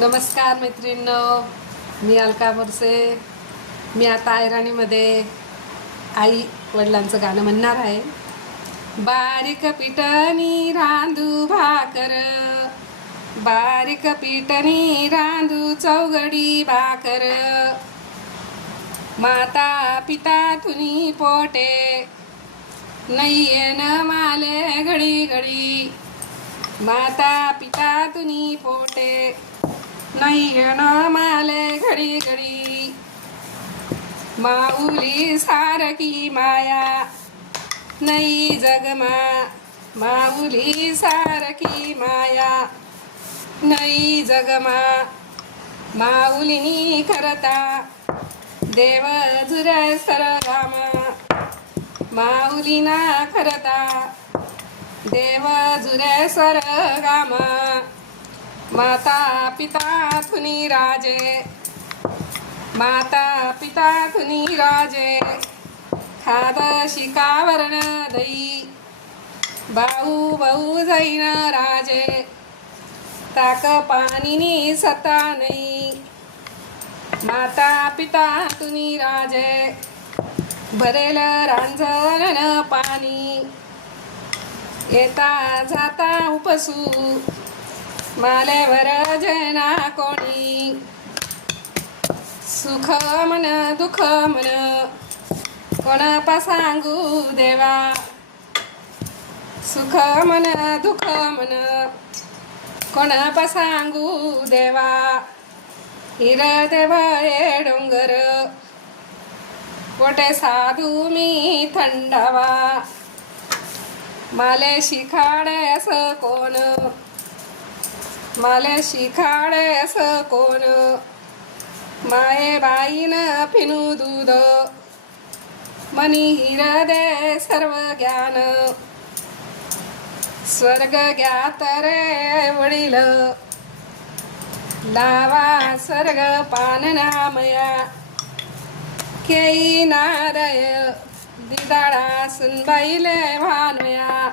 नमस्कार मैत्रिणींनो, मी अलका बोरसे. मी आता ऐराणीमध्ये आई वडिलांचं गाणं म्हणणार आहे. बारीक पिठणी रांधू भाकर, बारीक पिठणी रांधू चौघडी भाकर, माता पिता तुनी पोटे, नयन माले घडी घडी, माता पिता तुनी पोटे, नयन माले घडी घडी, माऊली सारखी माया नाही जगमा, माऊली सारखी माया नाही जगमा, माऊलीनी करता देव झुरे सरगामा, माऊलीना करता देव झुरे सरगामा, माता पिता तुनी राजे, माता पिता तुनी राजे, खाद शिकावरण दई, भाऊ भाऊ जाईन राजे, ताक पाणीनी सता नाही, माता पिता तुनी राजे, भरेल रांजण पाणी, येता जाता उपसू, मालेवर जना कोणी, सुख मन दुःख मन कोणापा सांगू देवा, सुख मन दुःख मन कोणापा सांगू देवा, हिरते बळे डोंगर कोठे साधू मी थंडावा, माले शिखाडे असं कोण, माले शिखाडे असं कोण, माये बाईन पिनू दूध, मनी हिरदे सर्व ज्ञान, स्वर्ग ज्ञात रे वडील, लावा स्वर्ग पाननामया, केई नारय दिदाळा सुनबाईले भानया.